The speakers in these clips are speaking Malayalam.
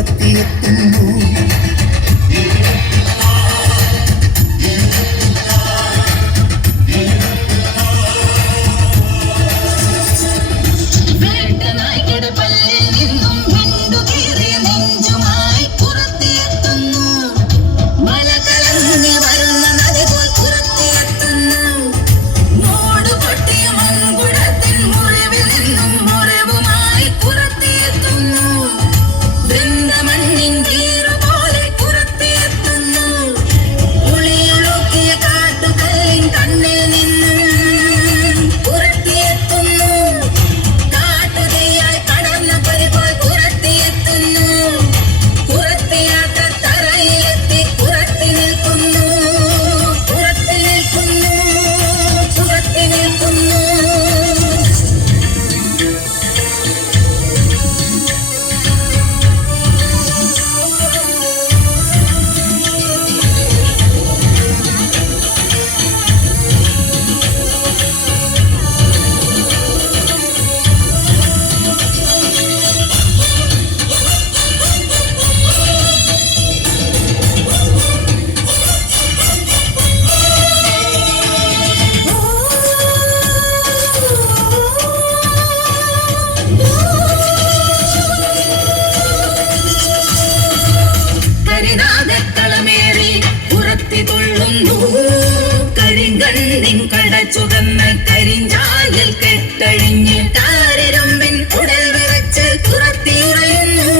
പുറത്തിയെത്തുന്നു. ചുവന്ന കരിഞ്ചായൽ കെട്ടഴിഞ്ഞ് താരരമ്പൻ ഉടൽ വിറച്ച് പുറത്തിയുറയുന്നു.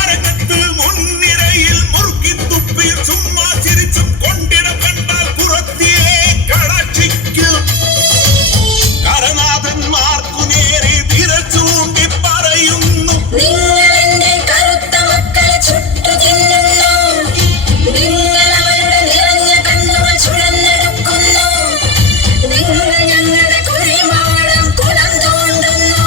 അരങ്ങത്ത് മുൻനിരയിൽ മുറുക്കി തുപ്പി ചുമ്മാ ചിരിച്ചും കൊണ്ടിടം കണ്ടാൽ പുറത്തിയെ കടാക്ഷിക്കും. കരനാഥന്മാർക്കു നേരെ വിരൽ ചൂണ്ടി പറയുന്നു, നിങ്ങളെന്റെ കറുത്ത മക്കളെ ചുട്ടു തിന്നുന്നു. നിങ്ങൾ അവരുടെ നിറഞ്ഞ കണ്ണുകൾ ചുഴന്നെടുക്കുന്നു. നിങ്ങൾ ഞങ്ങളുടെ കുഴിമാടം കുളം തോണ്ടുന്നു.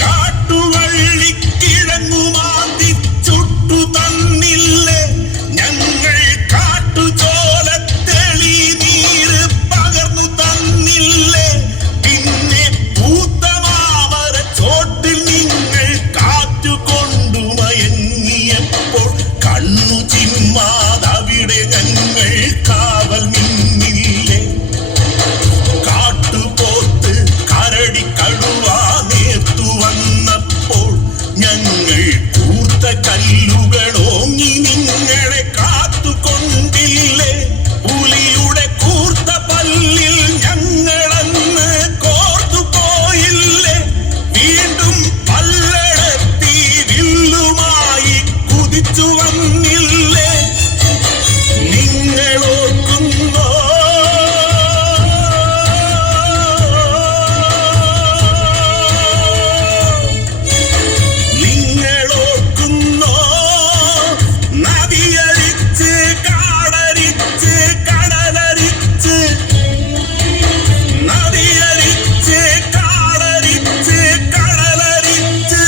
കാട്ടുവള്ളിക്കിഴങ്ങുമാന്തി ചുട്ടു തന്നില്ലേ ഞങ്ങൾ, കാട്ടുചോലത്തെളി നീര് പകർന്നു തന്നില്ലേ, പിന്നെ പൂത്തമാമര ചോട്ടിൽ നിങ്ങൾ കാറ്റുകൊണ്ടു മയങ്ങിയപ്പോൾ കണ്ണു ചിമ്മാതവിടെ ഞങ്ങൾ കാവൽ നിന്നില്ലേ. കാട്ടുപോത്ത് കരടി കടുവ നേർത്തു വന്നപ്പോൾ ഞങ്ങൾ കൂർത്ത കല്ലുകളോങ്ങി നിങ്ങളെ കാത്തുകൊണ്ടില്ലേ. പുലിയുടെ കൂർത്ത പല്ലിൽ ഞങ്ങളന്ന് കോർത്തു പോയില്ലേ. വീണ്ടും പല്ലടത്തി വില്ലുമായി കുതിച്ചു വന്നില്ലേ. നിങ്ങളോർക്കുന്നോ നിങ്ങളോർക്കുന്നോ നദിയരിച്ച് കാടരിച്ച് കടലരിച്ച്, നദിയരിച്ച് കാടരിച്ച് കടലരിച്ച്.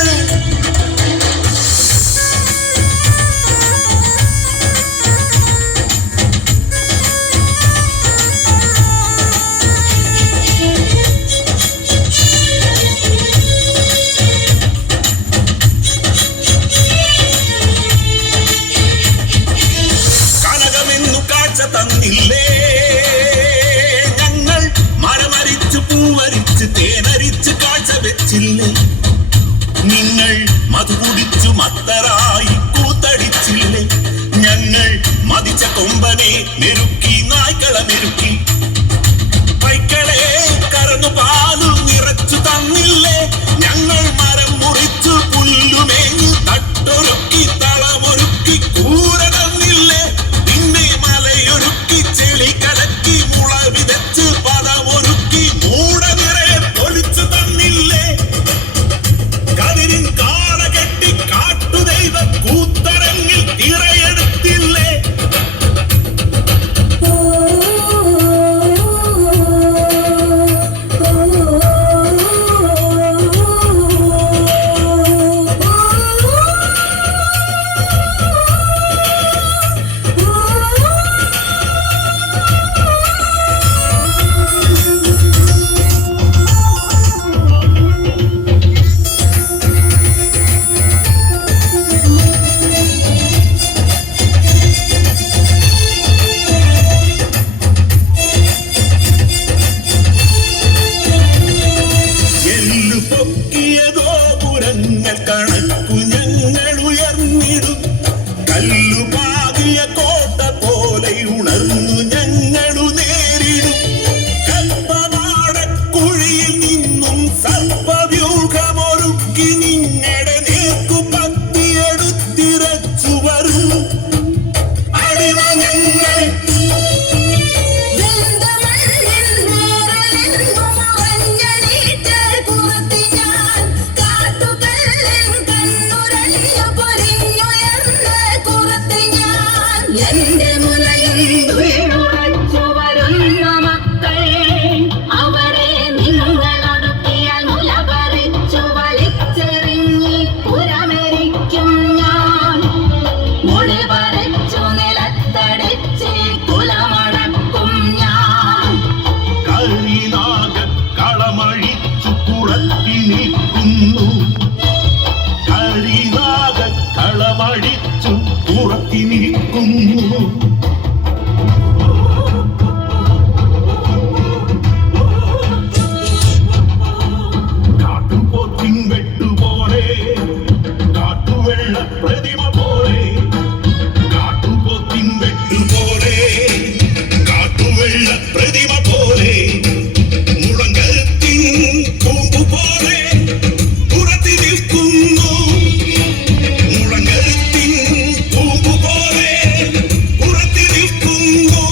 കനകമെന്നു കാഴ്ച തന്നില്ലേ ഞങ്ങൾ, മരമരിച്ച് പൂവരിച്ച് തേനരിച്ച് കാഴ്ച വെച്ചില്ലേ. നിങ്ങൾ മധു കുടിച്ചു മത്തരായി കൂത്തടിച്ചില്ലേ. ഞങ്ങൾ മതിച്ച കൊമ്പനെ മെരുക്കി നായ്ക്കളെ മെരുക്കി. പൈക്കളെ കറന്നു പാലു നിറച്ചു തന്നില്ലേ. ഞങ്ങൾ മരം മുറിച്ചു പുല്ലുമേഞ്ഞു തട്ടൊരുക്കി തളമൊരുക്കി കൂര തന്നില്ലേ. പിന്നെ മലയൊരുക്കി ചെളി കലക്കി പ്രതിമ പോലെ മുളങ്കരുത്തിൻ കൂമ്പു പോലെ പുറത്തി നിൽക്കുന്നു മുളങ്കരുത്തിൻ കൂമ്പു പോലെ പുറത്തി നിൽക്കുന്നു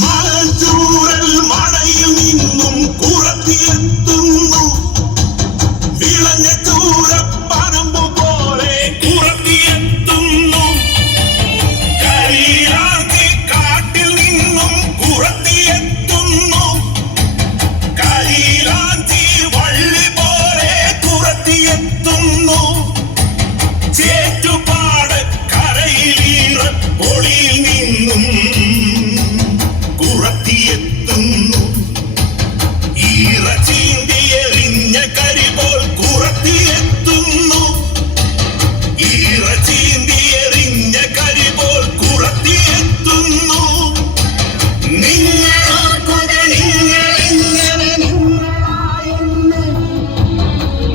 മഴച്ചൂരൽ മഴയിൽ നിന്നും കുറത്തിയെത്തുന്നു വിളഞ്ഞ ചൂരപ്പറമ്പ് പോലെ കുറത്തിയെത്തുന്നു കരിയാക്കി കാട്ടിൽ നിന്നും കുറത്തിയെത്തുന്നു കരിയിലാഞ്ചി വള്ളി പോലെ കുറത്തിയെത്തുന്നു ചേറ്റുപാട് കരയിലീറ പൊളിയിൽ നിന്നും കുറത്തിയെത്തുന്നു ഈറ ചീന്തിയെറിഞ്ഞ കരി പോൽ കുറത്തിയെത്തുന്നു ഈറ ചീന്തിയെറിഞ്ഞ കരി പോൽ കുറത്തിയെത്തുന്നു നിങ്ങളോർക്കുക നിങ്ങളിങ്ങനെ നിങ്ങളായെന്ന്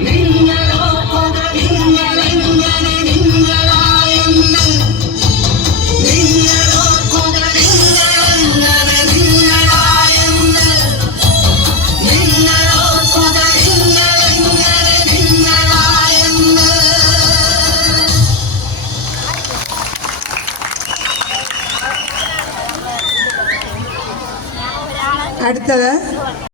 നിങ്ങളോർക്കുക നിങ്ങളിങ്ങനെ നിങ്ങളായെന്ന് നിങ്ങളോർക്കുക നിങ്ങളങ്ങനെ നിങ്ങളായെന്ന് നിങ്ങളോർക്കുക നിങ്ങളിങ്ങനെ നിങ്ങളായെന്ന് അടുത്തത്